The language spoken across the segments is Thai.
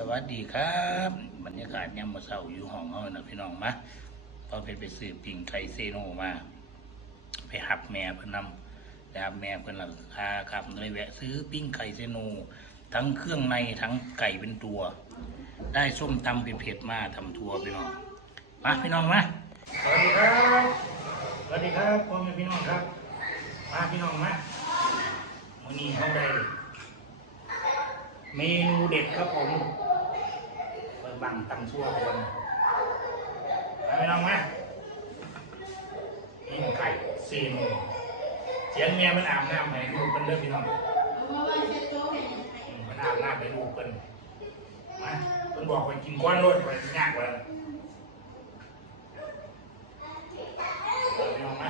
สวัสดีครับ บรรยากาศยามมื้อเช้าอยู่ห้องเฮานะพี่น้องมาพอไปไปซื้อปิ่งไข่เซโนมา ไปหับแม่เพิ่นนำไปหับแม่เพิ่นราคาครับเลยแวะซื้อปิ้งไข่เซโนทั้งเครื่องในทั้งไก่เป็นตัว ได้ส้มตำเผ็ดๆมาทำทัวร์พี่น้องมาพี่น้องมาสวัสดีครับสวัสดีครับพ่อแม่พี่น้องครับมาพี่น้องมาวันนี้เขาได้เมนูเด็ดครับผม บังตำชั่วคนไปไปลองไหมกินไข่ซีนเสียงเมียมันอาบน้ำไหมลูกเป็นเรื่องพี่น้องมันอาบน้ำไห้ลูกเป็นมาเป็นบอกว่ากินก้อนรถไปยากกว่าไปพี่น้องมา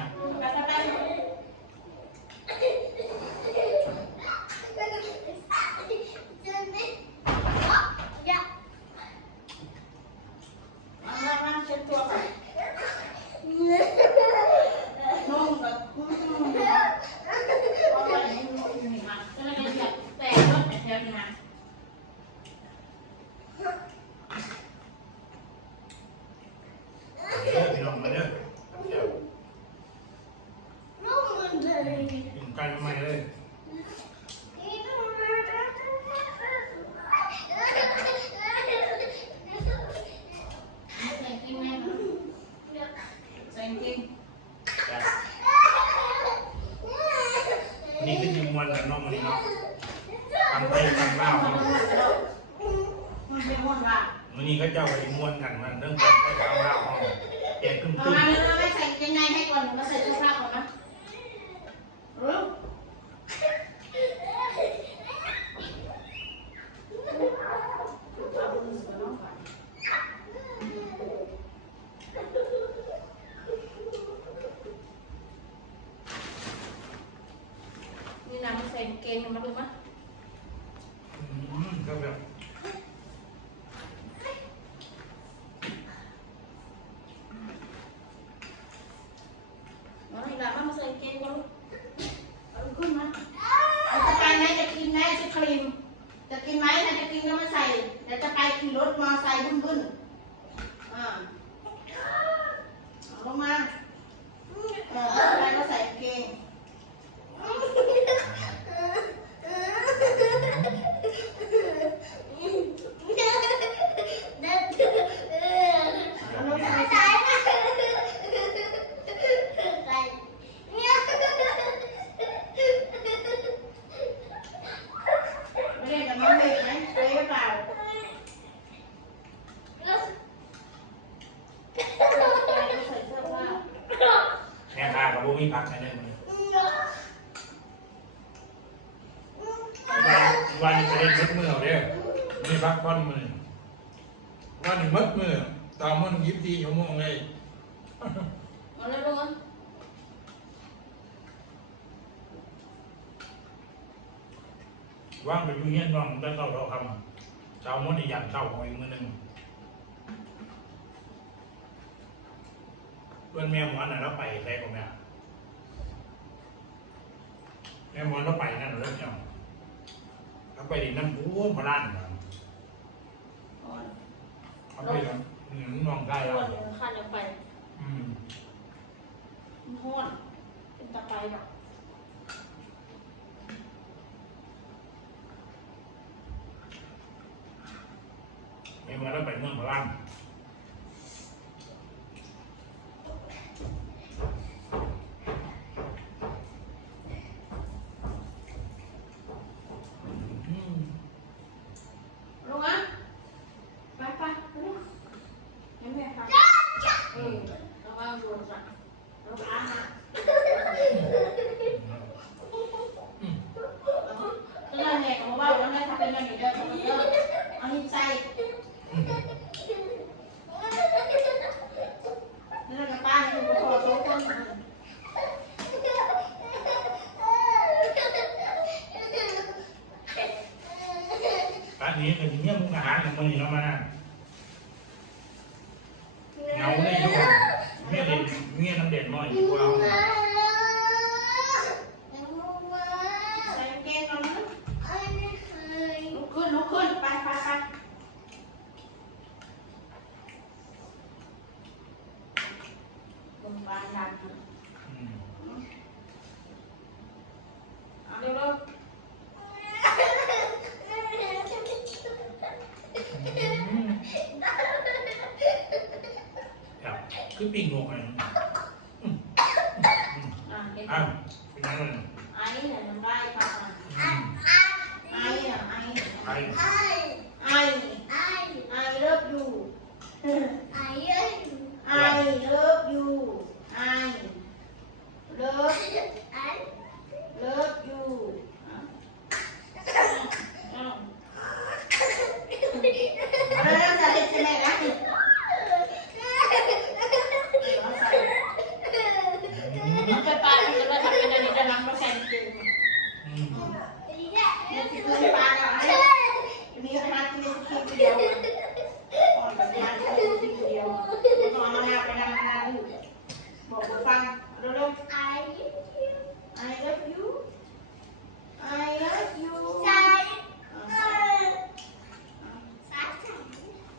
เด้อพี่น้องมาเด้อเดี๋ยวกินไก่ใหม่เลย ครับนี่คือจิมวนกับน้องมันนี่เนาะทำไปทำเล่าเนาะมันนี่ก็เจ้าไปมวนกันมันเรื่องการไปทำเล่าเนาะแจกขึ้นขึ้นนี่น้ำใส่เกงมาดูมั้ย อืมก็แบบ น้อยละมาใส่เกงมาลูกเอาขึ้นมาเอาจะไปไหมจะกินไหมจะครีม จะกินไหมถ้าจะกินก็มาใส่เดี๋ยวจะไปขี่รถมอไซค์บุ้นบุ้นอ่าเอาลงมาเออเอาไปก็ใส่เกงเอาลงมาใส่ไม่เล่นกับน้องเด็กไหมไปหรือเปล่าไปก็ใส่เสื้อผ้า แม่ค้ากับบุมีผักในเรื่องมัน วันวันจะได้มัดมือเอาเด้อมีพักผ่อนมือวันหนึ่งมัดมือต่อมันยิบดีชั่วโมงเลยเอาเลยลูกอะว่างไปอยู่เงี้ยน้องได้เต่าเราทำเช้ามันอีกอย่างเช้าของอีกมือหนึ่งเพื่อนแม่หมอนน่ะเราไปใส่ของแม่แม่หมอนเราไปนั่นเราเริ่มยัง เราไปดิน้ำพุมาล้านน่ะอ่อนเขาไปแล้วหนึ่งมองใกล้เราเราข้าจะไปอืมห้อนเป็นตะไบแบบไม่หมอนเราไปเมืองมาล้านอืม ลูกอะไปไปไปลูกยังไม่ไปเออเราวางโดนสั่งเราอ่านนะก็เลยแหกของบ้าแล้วไม่ทำเป็นแบบนี้เด้อเด้อเอาหินใส่แล้วก็ป้าอยู่ขอโต๊ะคน อันนี้เป็นเงี้ยมุกอาหารของมันนี่เนาะมานั่นเงาได้ยุ่งเงี้ยเด่นเงี้ยน้ำเด่นหน่อยดีกว่า ใส่กางเกงนอนนะลุกขึ้นลุกขึ้นไปไปไป คือปิ่งนกไงอะเก็บอ้าวเป็นยังไงไอ้เนี่ยมันได้ปะอะ อืม ไอ้เนี่ยไอ้ ใคร ไอ้ไอ้เลิฟยูไอ้เลิฟยูไอ้เลิฟเลิฟยูอะอ้าวแล้วจะเห็นใช่ไหมล่ะเอาใส่ มันไปปลาที่จะมาทำเป็นอะไรจะนำมาใส่ในตู้ อืม เนี่ยที่คือปลาเราให้มีขนาดที่คลิปเดียวก่อนแบบนั้นคลิปเดียวตอนมาไปนำมาอยู่บอกฟังเร็วๆ I love you I love you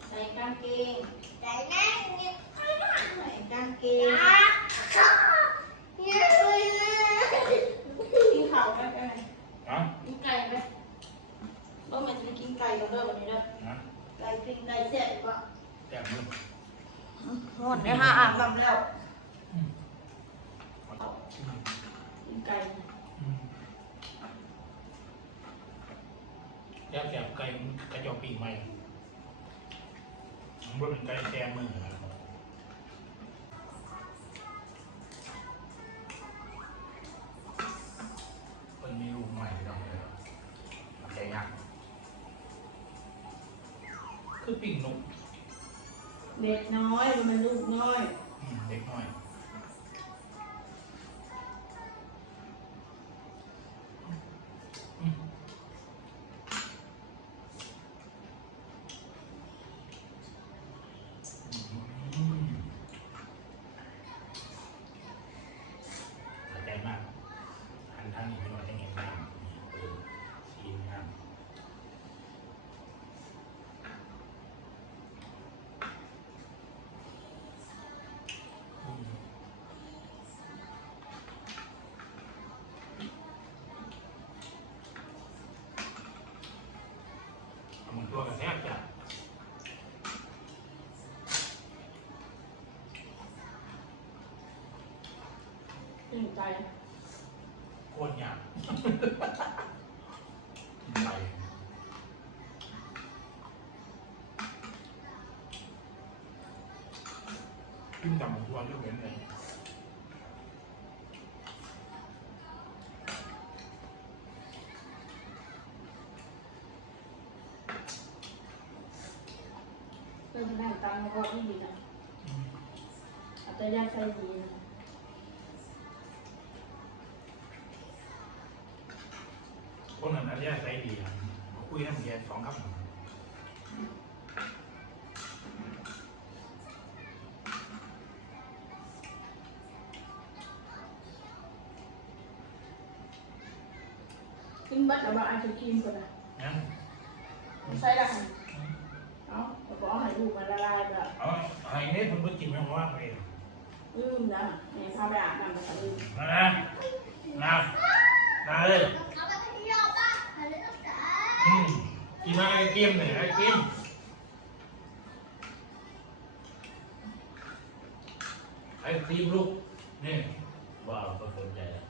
ใส่กางเกงใส่กางเกงกินข้าวไหมไป เอ้า กินไก่ไหมบ่แม่นจะกินไก่กันเด้อวันนี้เด้อ นะ ไก่กินไก่แซ่บกว่า แซ่บเลย หมดได้ห้าอาบน้ำแล้วอืมกินไก่อืมแซ่บแซ่บไก่กระจอกปีกใหม่มันบ่เป็นไก่แซ่มือนะคนมีลูกใหม่ดอกเลยใจยากคือปิ่งนก เด็กน้อยมันลูกน้อย เด็กน้อย ตื่นใจโคตรยากไปขึ้นจำมันตัวเรื่องเว้นเลยเติมน้ำตาลแล้วก็ไม่ดีนะอืมอาจจะยากใส่ดี นะคนนั้นนั้นแยกใจดีนะมาคุยน้ำเย็นสองคำกินบัตรแล้วว่าไอศครีมคนน่ะงั้นใส่ได้เอ้าแล้วก็เอาให้ลูกมันละลายแบบเอาไอ้เนี่ยผมก็กินไม่ว่าไปลืมนะแม่พาไปอาบน้ำมาลืมนะนะนะนะเลย อืมกินอะไรเกียมเนี่ยไอ้เกียมไอ้ทีมลูกนี่ว้าวก็สนใจแล้ว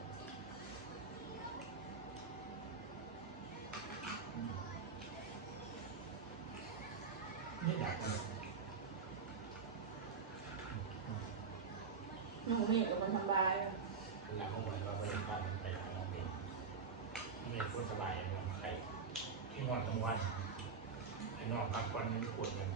นี่อยากเลยน้องเมฆกับมันทำบายหลังของผมก็ไปพาไปทำน้องเป็นไม่พูดสบาย นอนทั้งวันไอ้นอนพักวันนี้ปวดเลย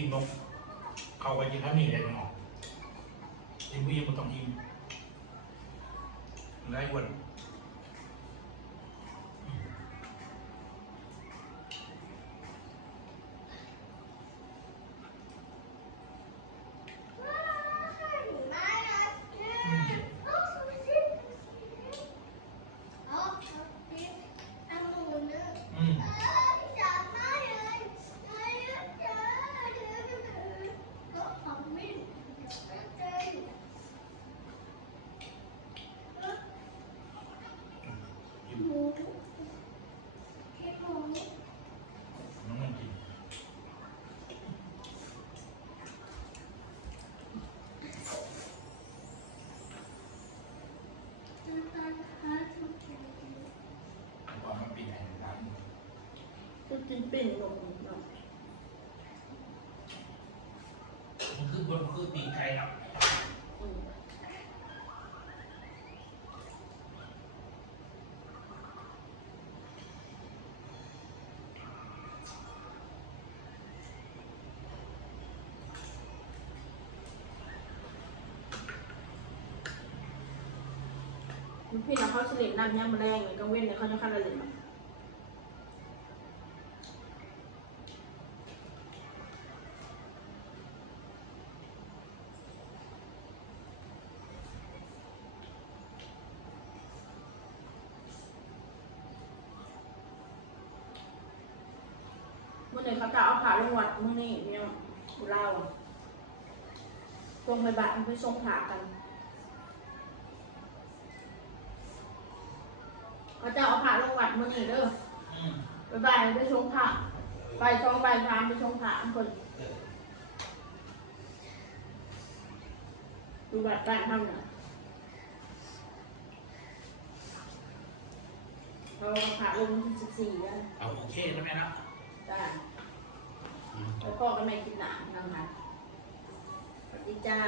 ปีนก เขาไปกินข้าวเหนียวได้ไหมหมอกิงผู้หญิงมันต้องยิงไล่อ้วน อืมกินน้องมันกิน พอมันปีนไหนร้าน จะกินปิ่นนมเนาะ มัน คือปีนไก่ครับพี่น้องเขาเฉลี่ยน้ำย่ำแรงเลยก็เว้นเลยเขาจะขั้นละเลยเมื่อไหร่เขาจะเอาผ่าลงวัดเมื่อนี้เนี่ยกูเล่าตรงไปบ้านไปส่งผ่ากัน เขาจะเอาผ่าลงวัดเมื่อนี้เด้ออืมไปบ้านไปส่งผ่าไปช่องใบทามไปส่งผ่าคนดูบัตรบ้านทำน่ะเขาเอาผ่าลงที่สิบสี่แล้วเอาโอเคแล้วแม่เนาะจ้า แล้วพ่อก็ไม่คิดหนังนะคะสวัสดีจ้า